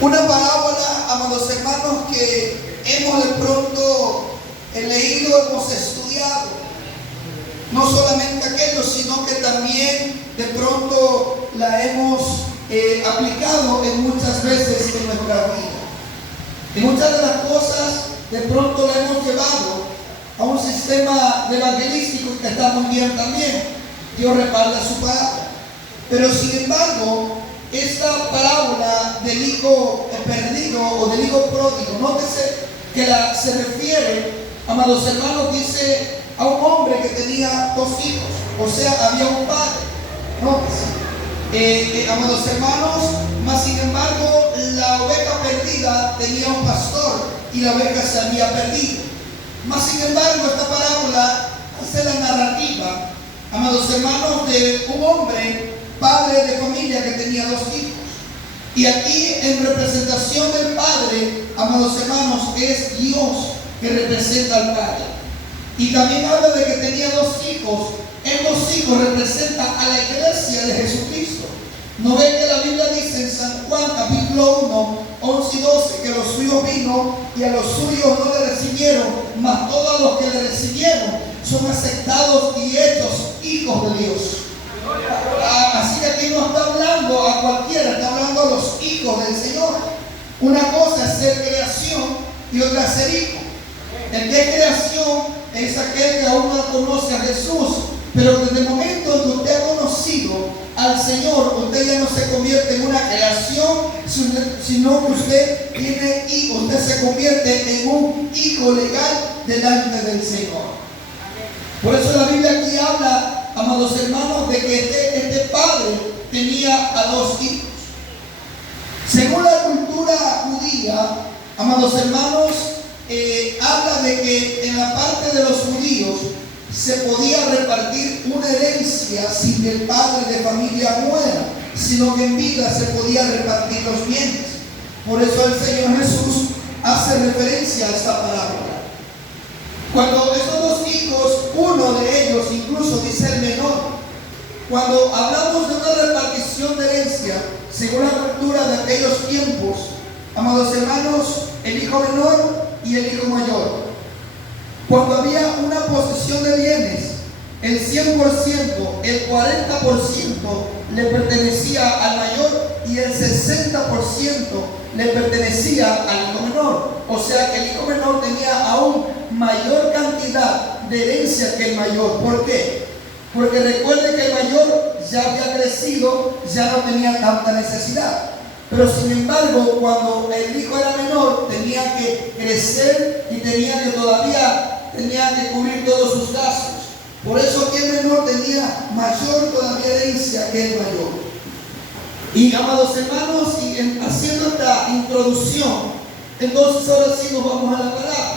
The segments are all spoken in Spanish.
Una parábola, amados hermanos, que hemos de pronto leído, hemos estudiado. No solamente aquello, sino que también de pronto la hemos aplicado en muchas veces en nuestra vida. Y muchas de las cosas de pronto la hemos llevado a un sistema evangelístico que está muy bien también. Dios respalda su palabra. Pero sin embargo, esta parábola del hijo perdido o del hijo pródigo, nótese que se refiere, amados hermanos, dice a un hombre que tenía dos hijos, o sea, había un padre. Nótese, amados hermanos, mas sin embargo, la oveja perdida tenía un pastor y la oveja se había perdido. Mas sin embargo, esta parábola hace la narrativa, amados hermanos, de un hombre, padre de familia, que tenía dos hijos. Y aquí, en representación del padre, amados hermanos, es Dios que representa al padre. Y también habla de que tenía dos hijos. Estos hijos representan a la iglesia de Jesucristo. ¿No ven que la Biblia dice en San Juan capítulo 1, 11 y 12, que los suyos vino y a los suyos no le recibieron, mas todos los que le recibieron son aceptados y hechos hijos de Dios? Así que aquí no está hablando a cualquiera, está hablando a los hijos del Señor. Una cosa es ser creación y otra es ser hijo. El que es creación es aquel que aún no conoce a Jesús, pero desde el momento en que usted ha conocido al Señor, usted ya no se convierte en una creación, sino que usted tiene hijo, usted se convierte en un hijo legal delante del Señor. Por eso la Biblia aquí habla, amados hermanos, de que este padre tenía a dos hijos. Según la cultura judía, amados hermanos, habla de que en la parte de los judíos se podía repartir una herencia sin que el padre de familia muera, sino que en vida se podía repartir los bienes. Por eso el Señor Jesús hace referencia a esta parábola. Cuando estos dos hijos, uno de ellos incluso dice el menor, cuando hablamos de una repartición de herencia, según la cultura de aquellos tiempos, amados hermanos, el hijo menor y el hijo mayor. Cuando había una posesión de bienes, el 100%, el 40% le pertenecía al mayor y el 60% le pertenecía al hijo menor. O sea que el hijo menor tenía aún mayor cantidad de herencia que el mayor. ¿Por qué? Porque recuerde que el mayor ya había crecido, ya no tenía tanta necesidad. Pero sin embargo, cuando el hijo era menor, tenía que crecer y tenía que cubrir todos sus gastos. Por eso que el menor tenía mayor todavía herencia que el mayor. Y amados hermanos, y haciendo esta introducción, entonces ahora sí nos vamos a la palabra.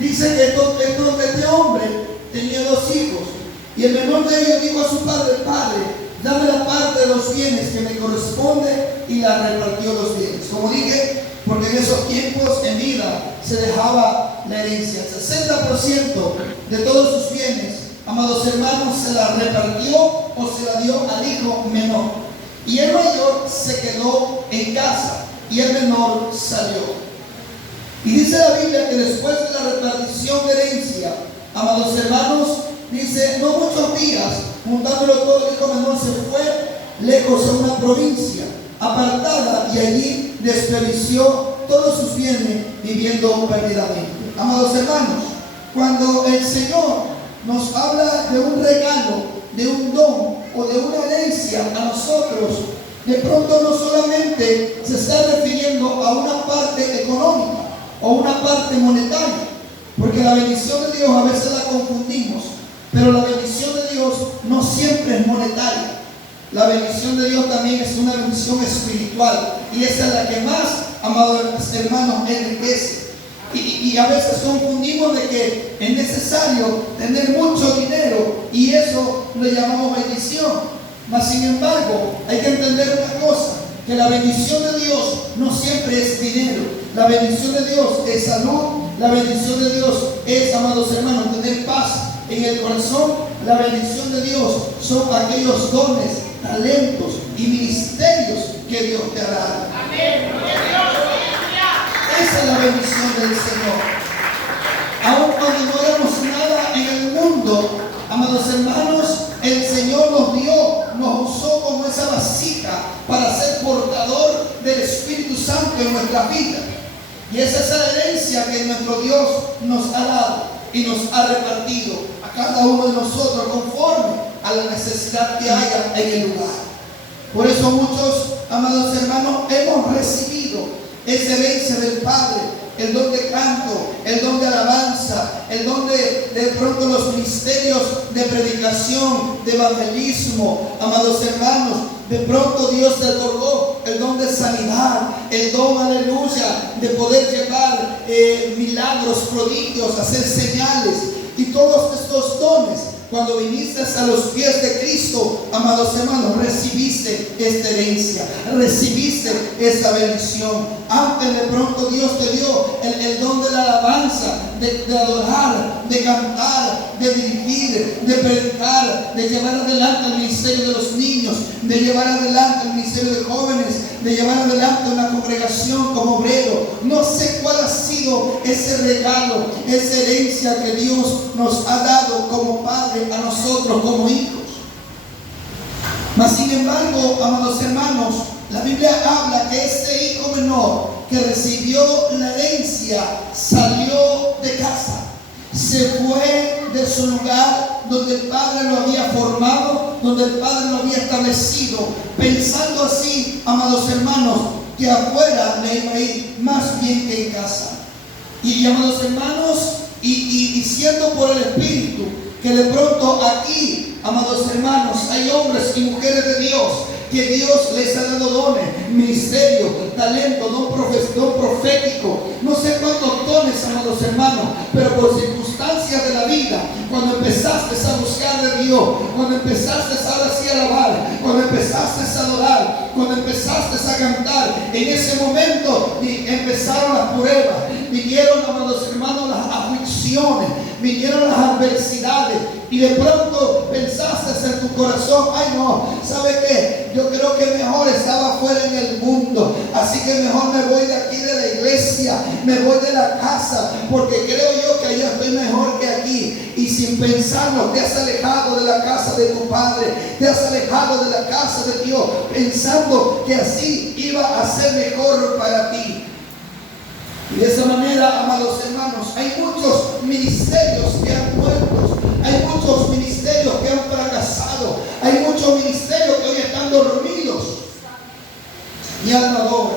Dice que este hombre tenía dos hijos y el menor de ellos dijo a su padre: Padre, dame la parte de los bienes que me corresponde, y la repartió los bienes. Como dije, porque en esos tiempos en vida se dejaba la herencia. El 60% de todos sus bienes, amados hermanos, se la repartió o se la dio al hijo menor. Y el mayor se quedó en casa y el menor salió. Y dice la Biblia que después de la repartición de herencia, amados hermanos, dice, no muchos días, juntándolo todo, el hijo menor se fue lejos a una provincia apartada y allí desperdició todos sus bienes viviendo perdidamente. Amados hermanos, cuando el Señor nos habla de un regalo, de un don o de una herencia a nosotros, de pronto no solamente se está refiriendo a una parte económica o una parte monetaria, porque la bendición de Dios a veces la confundimos, pero la bendición de Dios no siempre es monetaria. La bendición de Dios también es una bendición espiritual, y esa es la que más, amados hermanos, enriquece. Y a veces confundimos de que es necesario tener mucho dinero y eso le llamamos bendición. Mas sin embargo, hay que entender una cosa, que la bendición de Dios no siempre es dinero. La bendición de Dios es salud. La bendición de Dios es, amados hermanos, tener paz en el corazón. La bendición de Dios son aquellos dones, talentos y ministerios que Dios te ha dado. Amén. Esa es la bendición del Señor. Aun cuando no éramos nada en el mundo, amados hermanos, el Señor nos usó como esa vasija para ser portador del Espíritu Santo en nuestra vida. Y esa es la herencia que nuestro Dios nos ha dado y nos ha repartido a cada uno de nosotros conforme a la necesidad que haya en el lugar. Por eso muchos, amados hermanos, hemos recibido esa herencia del Padre, el don de canto, el don de alabanza, el don de pronto los ministerios de predicación, de evangelismo, amados hermanos. De pronto Dios te otorgó el don de sanidad, el don, aleluya, de poder llevar milagros, prodigios, hacer señales. Y todos estos dones, cuando viniste a los pies de Cristo, amados hermanos, recibiste esta herencia, recibiste esta bendición. Antes de pronto Dios te dio el don de la alabanza, de adorar, de cantar, de dirigir, de predicar, de llevar adelante el ministerio de los niños, de llevar adelante el ministerio de jóvenes, de llevar adelante una congregación como obrero. No sé cuál ha sido ese regalo, esa herencia que Dios nos ha dado como Padre a nosotros como hijos. Mas sin embargo, amados hermanos, la Biblia habla que este hijo menor que recibió la herencia salió de casa, se fue de su lugar donde el Padre lo había formado, donde el Padre lo había establecido, pensando así, amados hermanos, que afuera le iba a ir más bien que en casa. Y amados hermanos, y siendo por el Espíritu que de pronto aquí, amados hermanos, hay hombres y mujeres de Dios que Dios les ha dado dones, ministerio, talento, don profético, no sé cuántos dones, amados hermanos, pero por circunstancias de la vida, cuando empezaste a buscar de Dios, cuando empezaste ahora sí a alabar, cuando empezaste a adorar, cuando empezaste a cantar, en ese momento empezaron las pruebas, vinieron, amados hermanos, las aflicciones, vinieron las adversidades, y de pronto pensaste en tu corazón, ay no, ¿sabe qué? Yo creo que mejor estaba afuera en el mundo, así que mejor me voy de aquí de la iglesia, me voy de la casa, porque creo yo que allá estoy mejor que aquí. Y sin pensarlo, te has alejado de la casa de tu Padre, te has alejado de la casa de Dios, pensando que así iba a ser mejor para ti. Y de esa manera, amados hermanos, hay muchos ministerios que han muerto, hay muchos ministerios que han fracasado, hay muchos ministerios que hoy están dormidos. Mi alma adora.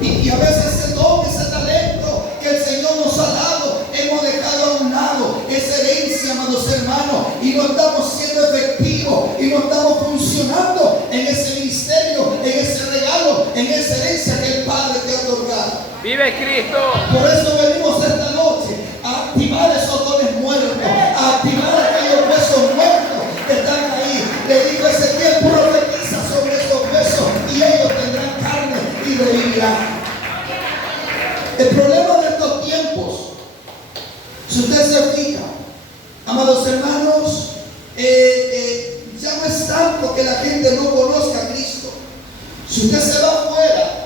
Y a veces ese don, ese talento que el Señor nos ha dado, hemos dejado a un lado esa herencia, amados hermanos, y no estamos siendo efectivos, y no estamos funcionando en ese ministerio, en ese regalo, en esa herencia que el Padre te ha otorgado. ¡Vive Cristo! Por eso venimos esta noche a activar esos dones muertos, a activar aquellos huesos muertos que están ahí. Le dijo Ezequiel, profetiza sobre esos huesos y ellos tendrán carne y revivirán. El problema de estos tiempos, si usted se fija, amados hermanos, ya no es tanto que la gente no conozca a Cristo. Si usted se va afuera,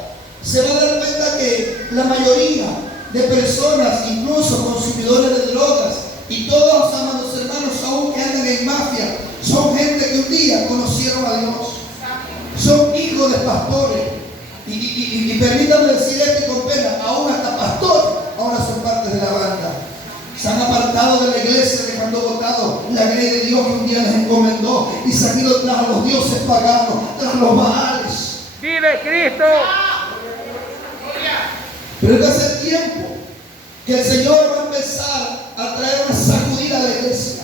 se va a dar cuenta que la mayoría de personas, incluso consumidores de drogas, y todos, amados hermanos, aún que andan en mafia, son gente que un día conocieron a Dios. Son hijos de pastores. Y permítanme decir esto con pena, aún hasta pastores ahora son parte de la banda. Se han apartado de la iglesia, dejando botado la ley de Dios que un día les encomendó, y se han ido tras los dioses paganos, tras los baales. ¡Vive Cristo! Pero es el tiempo que el Señor va a empezar a traer una sacudida a la iglesia.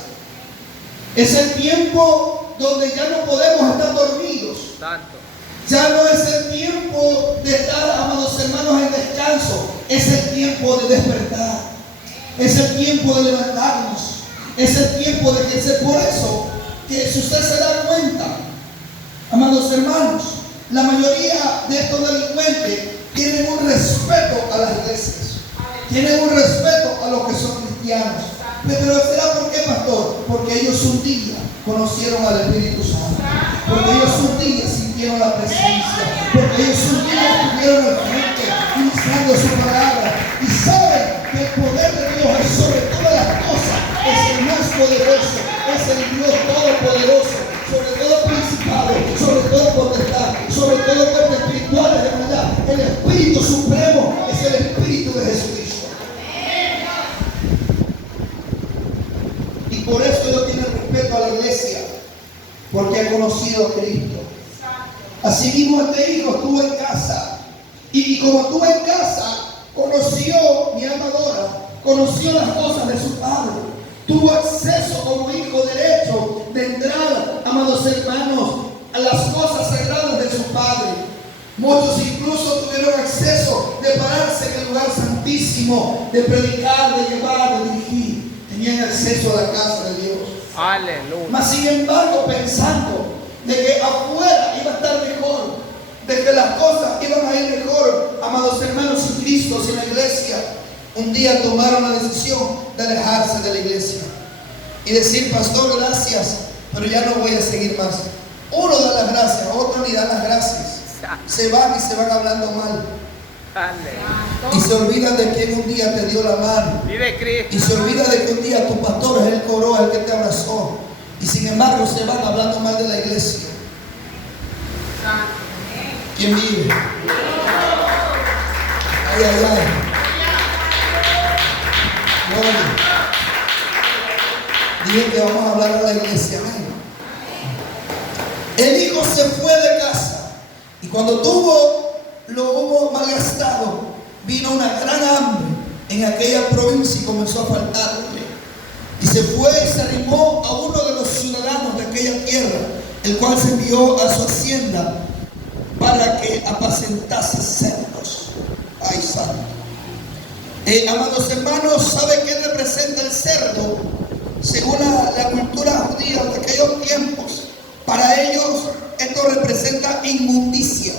Es el tiempo donde ya no podemos estar dormidos. Santo. Ya no es el tiempo de estar, amados hermanos, en descanso. Es el tiempo de despertar. Es el tiempo de levantarnos. Es el tiempo de ejercer. Por eso, que si usted se da cuenta, amados hermanos, la mayoría de estos delincuentes tienen un respeto a las iglesias, tienen un respeto a los que son cristianos. Pero ¿será por qué, pastor? Porque ellos un día conocieron al Espíritu Santo, porque ellos un día sintieron la presencia, porque ellos un día estuvieron al frente ministrando su palabra, porque ha conocido a Cristo. Asimismo, este hijo estuvo en casa, y como estuvo en casa, conoció, mi amadora, conoció las cosas de su padre. Tuvo acceso como hijo derecho de entrar, amados hermanos, a las cosas sagradas de su padre. Muchos incluso tuvieron acceso de pararse en el lugar santísimo, de predicar, de llevar, de dirigir. Tenían acceso a la casa de Dios. Aleluya. Mas sin embargo, pensando de que afuera iba a estar mejor, de que las cosas iban a ir mejor, amados hermanos, sin Cristo, sin la iglesia, un día tomaron la decisión de alejarse de la iglesia y decir: pastor, gracias, pero ya no voy a seguir más. Uno da las gracias, otro ni da las gracias. Se van y se van hablando mal. Aleluya. Y se olvidan de quien un día te dio la mano. Vive Cristo. Y se olvida de que un día tu pastor es el coro, el que te abrazó. Y sin embargo se van hablando mal de la iglesia. ¿Quién vive? Ay, ay, ay. Gloria. Dije que vamos a hablar a la iglesia. Amén. El hijo se fue de casa. Y cuando lo hubo malgastado, vino una gran hambre en aquella provincia y comenzó a faltarle. Y se fue y se arrimó a uno de los ciudadanos de aquella tierra, el cual se envió a su hacienda para que apacentase cerdos. Ay, santo. Amados hermanos, ¿sabe qué representa el cerdo? Según la cultura judía de aquellos tiempos, para ellos esto representa inmundicia.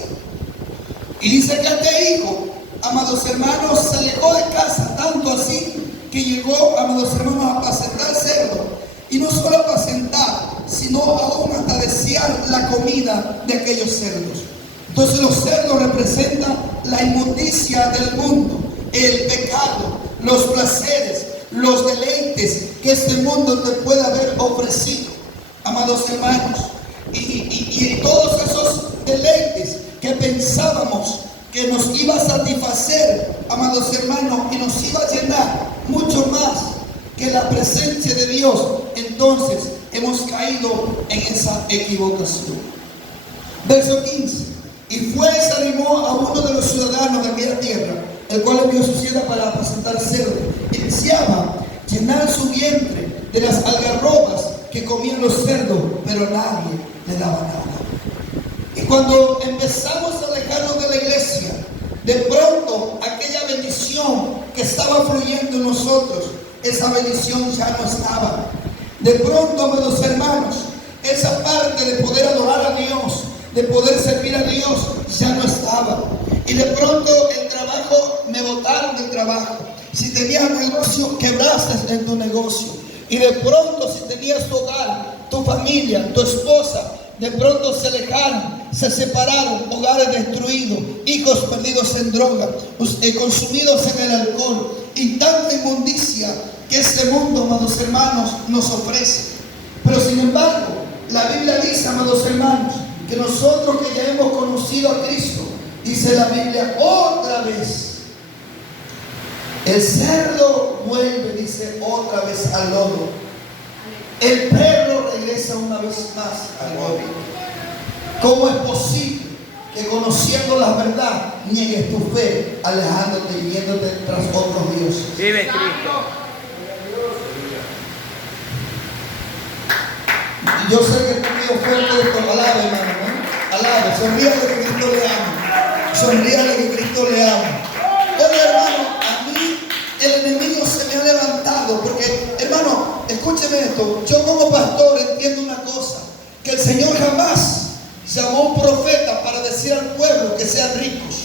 Y dice que este hijo, amados hermanos, se alejó de casa, tanto así que llegó, amados hermanos, a apacentar cerdo. Y no solo apacentar, sino aún hasta desear la comida de aquellos cerdos. Entonces los cerdos representan la inmundicia del mundo, el pecado, los placeres, los deleites que este mundo te puede haber ofrecido, amados hermanos. Y todos esos deleites que pensábamos que nos iba a satisfacer, amados hermanos, y nos iba a llenar mucho más que la presencia de Dios, entonces hemos caído en esa equivocación. Verso 15. Y fue y se arrimó a uno de los ciudadanos de aquella tierra, el cual envió su hacienda para apacentar cerdos, y deseaba llenar su vientre de las algarrobas que comían los cerdos, pero nadie le daba nada. Y cuando empezamos a alejarnos de la iglesia, de pronto aquella bendición que estaba fluyendo en nosotros, esa bendición ya no estaba. De pronto, amados hermanos, esa parte de poder adorar a Dios, de poder servir a Dios, ya no estaba. Y de pronto el trabajo, me botaron del trabajo. Si tenías negocio, quebraste en tu negocio. Y de pronto, si tenías tu hogar, tu familia, tu esposa, de pronto se alejaron, se separaron, hogares destruidos, hijos perdidos en droga, consumidos en el alcohol, y tanta inmundicia que este mundo, amados hermanos, nos ofrece. Pero sin embargo, la Biblia dice, amados hermanos, que nosotros que ya hemos conocido a Cristo, dice la Biblia otra vez, el cerdo vuelve, dice, otra vez al lodo. El perro regresa una vez más al lodo. ¿Cómo es posible que conociendo la verdad niegues tu fe, alejándote y yéndote tras otros dioses? Vive Cristo. Y yo sé que tu fuerte esto, alabe, hermano, ¿eh? Alabe, sonríale que Cristo le ama. Sonríale que Cristo le ama. Oye, hermano, a mí el enemigo se me ha levantado, porque, hermano, escúcheme esto, yo como pastor entiendo una cosa, que el Señor jamás llamó a un profeta para decir al pueblo que sean ricos,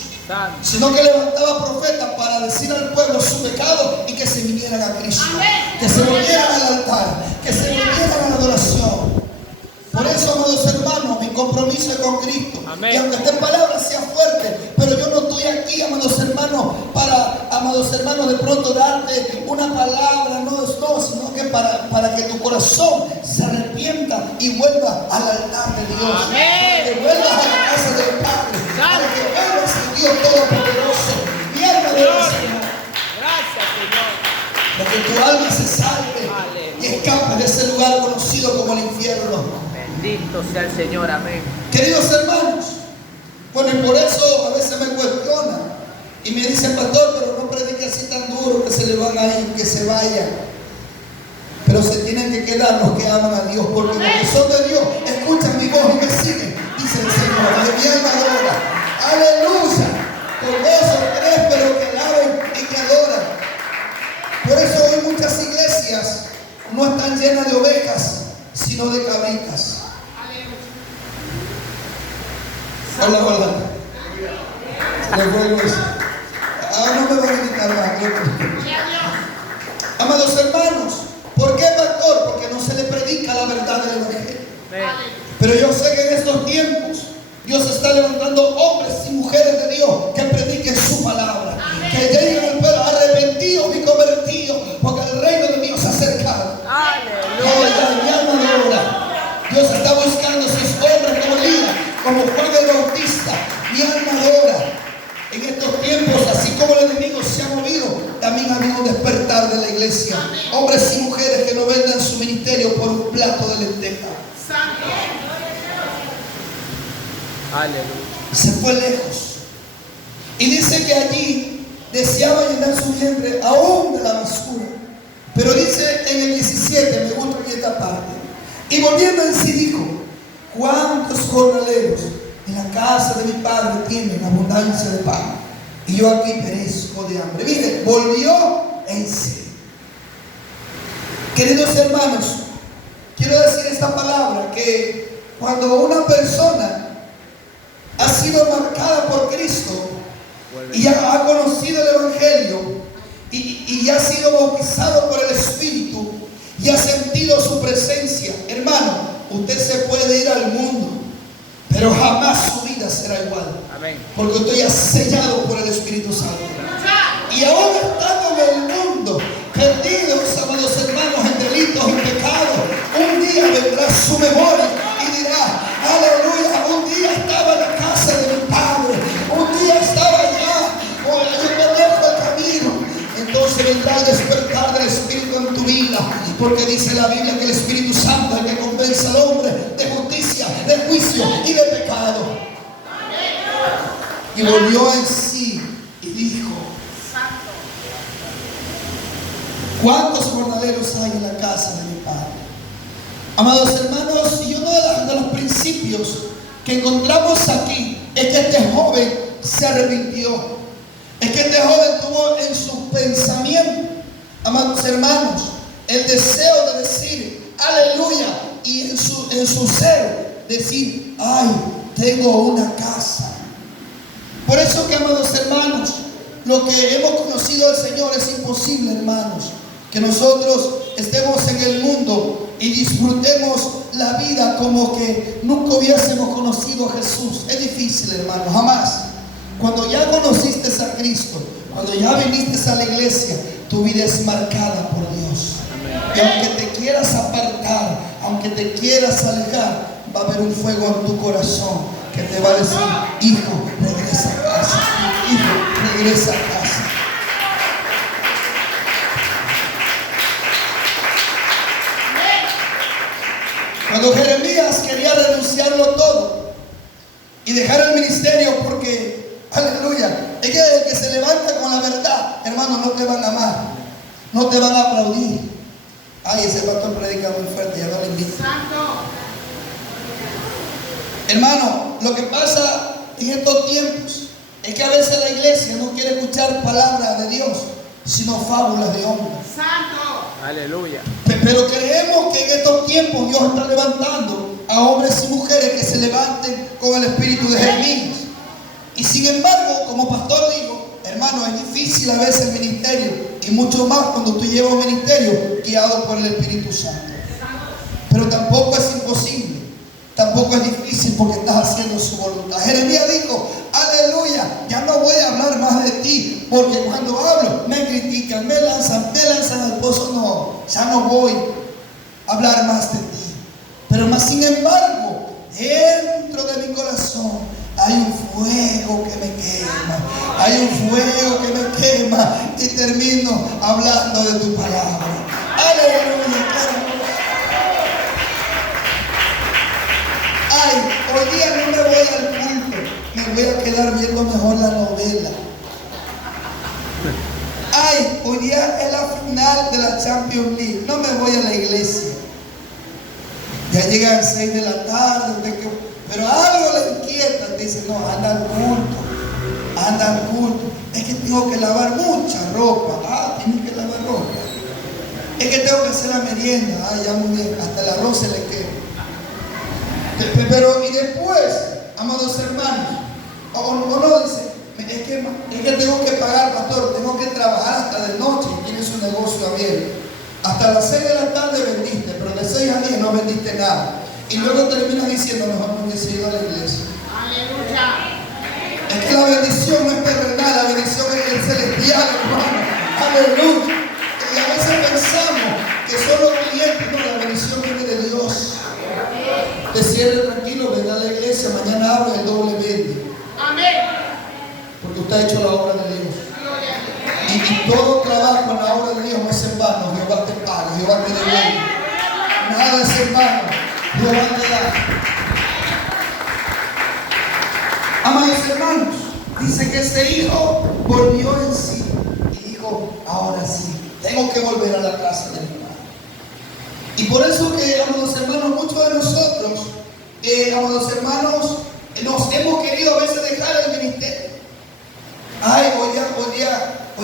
sino que levantaba profetas para decir al pueblo su pecado y que se vinieran a Cristo, que se volvieran al altar, que se volvieran a la adoración. Por eso, amados hermanos, mi compromiso es con Cristo. Amén. Y aunque esta palabra sea fuerte, pero yo no estoy aquí, amados hermanos, de pronto darte una palabra, no, sino que para que tu corazón se arrepienta y vuelva al altar de Dios. Amén. Que vuelvas a la casa del Padre, para que vuelvas al Dios Todopoderoso. Mi alma debe Señor. Gracias, Señor. Para que tu alma se salve y escape de ese lugar conocido como el infierno. Bendito Bendito sea el Señor, amén. Queridos hermanos, bueno, y por eso a veces me cuestiona y me dicen, pastor, pero no predique así tan duro, que se le van a ir, que se vayan. Pero se tienen que quedar los que aman a Dios, porque los que son de Dios escuchan mi voz y me siguen, dice el Señor. De mi alma adora. Aleluya. Con eso tres, pero que alaben y que adoran. Por eso hoy muchas iglesias no están llenas de ovejas, sino de cabritas. Hola, hola. Les vuelvo eso. No me van a quitar más. Amados hermanos, ¿por qué, pastor? Porque no se le predica la verdad del evangelio. Pero yo sé que en estos tiempos Dios está levantando hombres y mujeres de Dios que prediquen su palabra, que lleguen al pueblo arrepentidos y convertidos, porque el reino de Dios se ha acercado. Dios está buscando a sus hombres como Elías, como Juan el Bautista. Mi alma adora. En estos tiempos, así como el enemigo se ha movido, también ha habido un despertar de la iglesia. Hombres y mujeres que no vendan su ministerio por un plato de lentejas. Aleluya. Se fue lejos. Y dice que allí deseaba llenar su vientre aún de la basura. Pero dice en el 17, me gusta aquí esta parte. Y volviendo en sí dijo: ¿cuántos jornaleros en la casa de mi padre tienen abundancia de pan, y yo aquí perezco de hambre? Mire, volvió en sí. Queridos hermanos, quiero decir esta palabra, que cuando una persona ha sido marcada por Cristo y ya ha conocido el evangelio y ya ha sido bautizado por el Espíritu y ha sentido su presencia, hermano, usted se puede ir al mundo, pero jamás su vida será igual. Amén. Porque usted ya es sellado por el Espíritu Santo. Y aún estando en el mundo, perdidos, amados hermanos, en delitos y pecados, un día vendrá su memoria y dirá: aleluya, un día estaba en la casa de mi padre, un día estaba allá, yo conozco el camino. Entonces vendrá el despertar del Espíritu en tu vida, porque dice la Biblia que el Espíritu Santo es el que convence al hombre de justicia, de juicio y de pecado. Y volvió en sí y dijo: ¿cuántos jornaleros hay en la casa de mi padre? Amados hermanos, y uno de los principios que encontramos aquí es que este joven se arrepintió. Es que este joven tuvo en su pensamiento, amados hermanos, el deseo de decir aleluya, y en su ser decir: ay, tengo una casa. Por eso que, amados hermanos, lo que hemos conocido del Señor es imposible, hermanos, que nosotros estemos en el mundo y disfrutemos la vida como que nunca hubiésemos conocido a Jesús. Es difícil, hermano, jamás. Cuando ya conociste a Cristo, cuando ya viniste a la iglesia, tu vida es marcada por Dios. Y aunque te quieras apartar, aunque te quieras alejar, va a haber un fuego en tu corazón que te va a decir: hijo, regresa a casa. Hijo, regresa a casa. Cuando Jeremías quería renunciarlo todo y dejar el ministerio, porque, aleluya, es que el que se levanta con la verdad, hermano, no te van a amar, no te van a aplaudir. Ay, ese pastor predica muy fuerte, ya no le invito. Hermano, lo que pasa en estos tiempos es que a veces la iglesia no quiere escuchar palabras de Dios, sino fábulas de hombres. Aleluya. Pero creemos que en estos tiempos Dios está levantando a hombres y mujeres que se levanten con el espíritu de Jeremías. Y sin embargo, como pastor digo, hermano, es difícil a veces el ministerio, y mucho más cuando tú llevas un ministerio guiado por el Espíritu Santo. Pero tampoco es imposible, tampoco es difícil, porque estás haciendo su voluntad. Jeremías dijo: aleluya, ya no voy a hablar más de ti, porque cuando hablo me critican, me lanzan al pozo. No, ya no voy a hablar más de ti. Pero más sin embargo, dentro de mi corazón hay un fuego que me quema, hay un fuego que me quema, y termino hablando de tu palabra. Aleluya, voy a quedar viendo mejor la novela. Ay, hoy día es la final de la Champions League, no me voy a la iglesia. Ya llega a las 6 de la tarde, pero algo le inquieta. Te dice, no, anda al culto. Es que tengo que lavar mucha ropa. Ah, tiene que lavar ropa. Es que tengo que hacer la merienda. Ah, ya muy bien, hasta el arroz se le queda. Pero y después, amados hermanos, o no dice, es que tengo que pagar, pastor, tengo que trabajar hasta de noche. Tiene su negocio abierto. Hasta las 6 de la tarde vendiste, pero de 6 a 10 no vendiste nada. Y luego terminas diciendo, mejor no hubiese ido a la iglesia. Aleluya. Es que la bendición no es terrenal, la bendición es celestial, hermano. Aleluya. Y a veces pensamos que son los clientes, no, la bendición viene de Dios. Te cierre tranquilo, ven a la iglesia, mañana abre el doble vende. Amén. Porque usted ha hecho la obra de Dios. Y todo trabajo en la obra de Dios no es en vano. Jehová te paga, Jehová te devuelve. Nada es en vano, Jehová te da. Amados hermanos, dice que este hijo volvió en sí y dijo, ahora sí, tengo que volver a la casa de mi padre. Y por eso que, amados hermanos, muchos de nosotros, amados hermanos, nos hemos querido a veces dejar el ministerio. Ay, hoy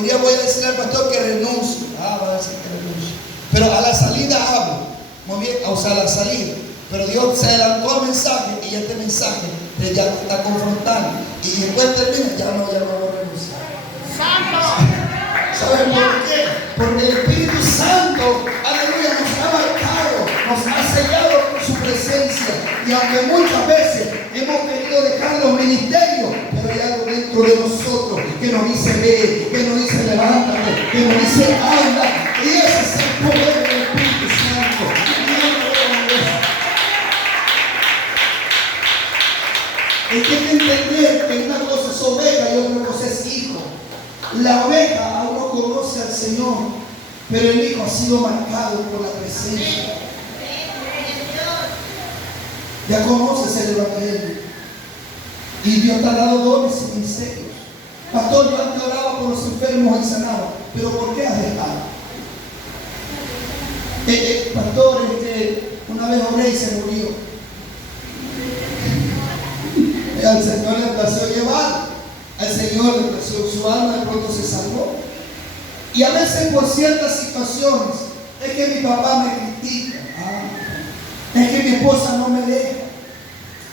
día voy a decir al pastor que renuncie. Ah, va a decir que renuncie. Pero a la salida hablo. Muy bien, o sea, a la salida. Pero Dios se adelantó al mensaje y este mensaje ya está confrontando. Y después termina, ya no voy a renunciar. ¿Saben por qué? Porque el Espíritu Santo, aleluya, nos ha marcado, nos ha sellado con su presencia. Y aunque muchas veces hemos querido dejar los ministerios, pero hay algo dentro de nosotros que nos dice ve, que nos dice levántate, que nos dice anda. Y ese es el poder del Espíritu Santo. Hay que entender que una cosa es oveja y otra cosa es hijo. La oveja aún no conoce al Señor, pero el hijo ha sido marcado por la presencia. Ya conoces el Evangelio. Y Dios te ha dado dones y ministerios. Pastor, yo antes oraba por los enfermos y sanaba. Pero ¿por qué has dejado? Pastor, una vez oré y se murió. Al Señor le plació llevar. Al Señor le plació, su alma de pronto se salvó. Y a veces por ciertas situaciones, es que mi papá me critica. Es que mi esposa no me deja.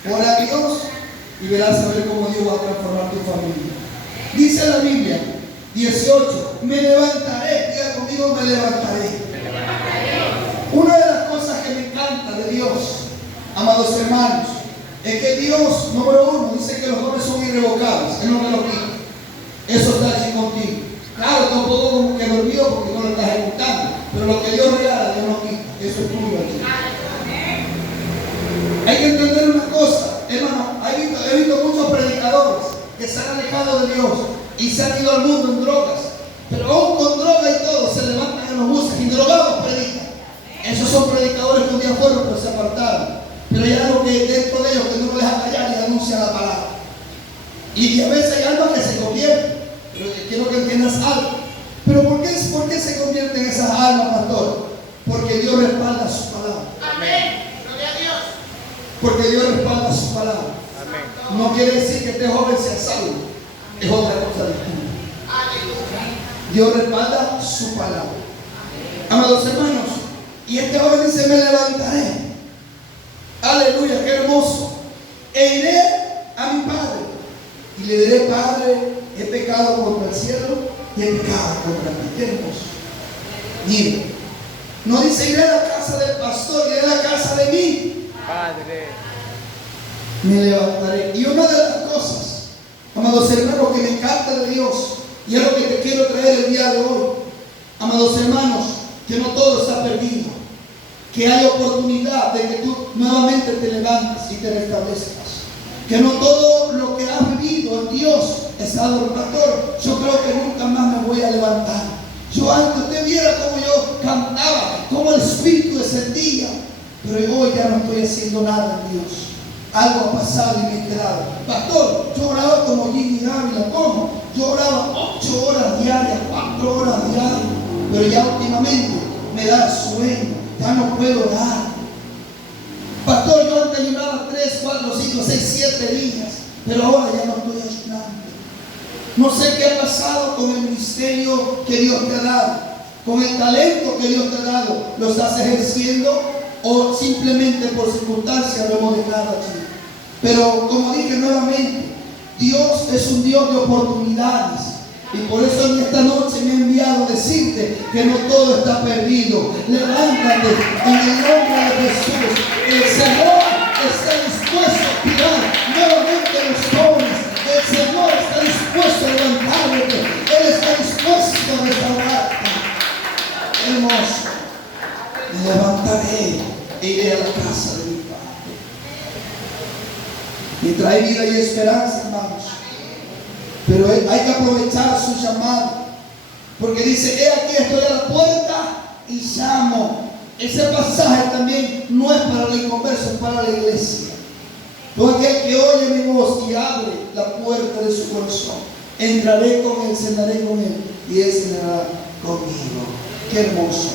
Ora a Dios y verás a ver cómo Dios va a transformar tu familia. Dice la Biblia 18, me levantaré, diga conmigo, me levantaré. Una de las cosas que me encanta de Dios, amados hermanos, es que Dios, número uno, dice que los dones son irrevocables. Él no me lo quita. Eso está allí contigo. Claro, tampoco como que dormido porque no lo estás ejecutando. Pero lo que Dios regala, Dios no quita. Eso es tuyo aquí. Hay que entender una cosa, hermano. He visto muchos predicadores que se han alejado de Dios y se han ido al mundo en drogas. Pero aún con droga y todo, se levantan en los buses y drogados predican. Esos son predicadores que un día fueron, pero se apartaron. Pero hay algo que dentro de ellos que no lo deja callar y anuncia la palabra. Y a veces hay algo que se convierte. Pero quiero que entiendas algo. Pero ¿por qué se convierten esas almas, pastor? Porque Dios respalda su palabra. Amén. Gloria a Dios. Porque Dios respalda su palabra. Amén. No quiere decir que este joven sea salvo. Es otra cosa distinta. Aleluya. Dios respalda su palabra. Amados hermanos, y este joven dice, me levantaré. Aleluya, qué hermoso. E iré a mi padre y le diré, Padre, he pecado contra el cielo y he pecado contra ti. Qué hermoso. Mira, no dice iré a la casa del pastor, iré a la casa de mí. Padre. Me levantaré. Y una de las cosas, amados hermanos, que me encanta de Dios, y es lo que te quiero traer el día de hoy, amados hermanos, que no todo está perdido. Que hay oportunidad de que tú nuevamente te levantes y te restablezcas. Que no todo lo que has vivido en Dios es algo pastor. Yo creo que nunca más me voy a levantar. Yo antes usted viera cómo yo cantaba, cómo el Espíritu descendía. Pero hoy ya no estoy haciendo nada en Dios. algo ha pasado y me he quedado. Pastor, yo oraba como Jimmy Ávila. ¿Cómo? Yo oraba 8 horas diarias, 4 horas diarias, pero ya últimamente me da sueño, ya no puedo orar. Pastor, yo antes ayunaba 3, 4, 5, 6, 7 días, pero ahora ya no estoy ayunando. No sé qué ha pasado con el ministerio que Dios te ha dado, con el talento que Dios te ha dado. ¿Lo estás ejerciendo o simplemente por circunstancias lo hemos dejado aquí? Pero como dije nuevamente, Dios es un Dios de oportunidades. Y por eso en esta noche me ha enviado a decirte que no todo está perdido. Levántate en el nombre de Jesús. El Señor está dispuesto a tirar nuevamente los jóvenes. El Señor está dispuesto a levantarte. Él está dispuesto a restaurarte. Hermoso. Me levantaré e iré a la casa de mi Padre. Y trae vida y esperanza, hermanos. Pero hay que aprovechar su llamado, porque dice: he aquí, estoy a la puerta y llamo. Ese pasaje también no es para el inconverso, es para la iglesia. Todo aquel que oye mi voz y abre la puerta de su corazón, entraré con él, cenaré con él y él cenará conmigo. Qué hermoso.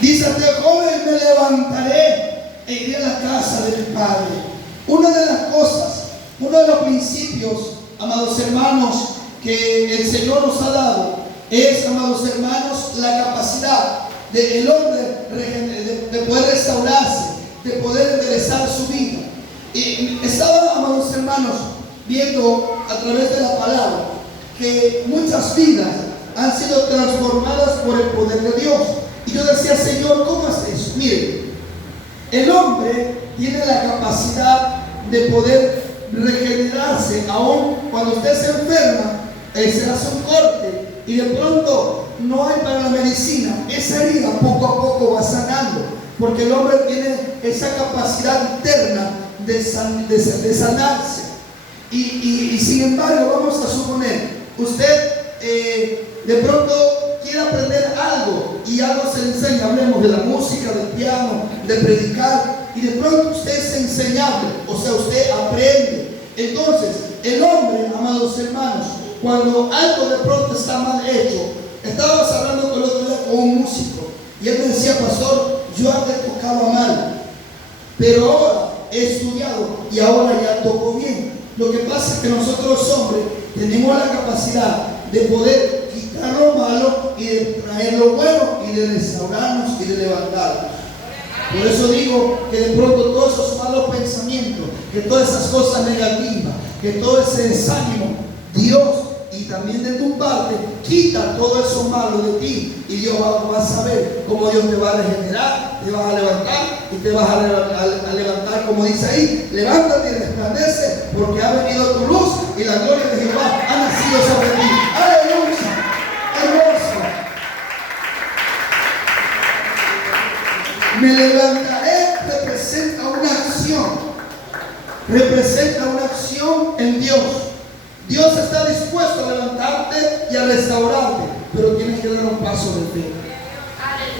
Dice: joven, me levantaré e iré a la casa de mi Padre. Una de las cosas, uno de los principios, amados hermanos, que el Señor nos ha dado es, amados hermanos, la capacidad del hombre de poder restaurarse, de poder enderezar su vida. Y estaba, amados hermanos, viendo a través de la palabra que muchas vidas han sido transformadas por el poder de Dios. Y yo decía: Señor, ¿cómo es eso? Miren, el hombre tiene la capacidad de poder regenerarse. Aún cuando usted se enferma, se hace un corte y de pronto no hay para la medicina, esa herida poco a poco va sanando, porque el hombre tiene esa capacidad interna de sanarse. Y sin embargo, vamos a suponer, usted de pronto quiere aprender algo y algo se le enseña. Hablemos de la música, del piano, de predicar, y de pronto usted es enseñable, o sea, usted aprende. Entonces, el hombre, amados hermanos, cuando algo de pronto está mal hecho, estábamos hablando con el otro día con un músico, y él me decía: pastor, yo antes tocaba mal, pero ahora he estudiado y ahora ya toco bien. Lo que pasa es que nosotros los hombres tenemos la capacidad de poder quitar lo malo y de traer lo bueno y de restaurarnos y de levantarnos. Por eso digo que de pronto todos esos malos pensamientos, que todas esas cosas negativas, que todo ese desánimo, Dios, y también de tu parte, quita todo eso malo de ti, y Dios va a saber cómo Dios te va a regenerar, te vas a levantar y te vas a levantar, como dice ahí: levántate y resplandece, porque ha venido tu luz y la gloria de Jehová ha nacido sobre ti. ¡Aleluya! ¡Hermoso! Me levantaré representa una acción. Representa una acción en Dios. Dios está dispuesto a levantarte y a restaurarte, pero tienes que dar un paso de fe.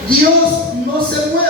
Dios no se mueve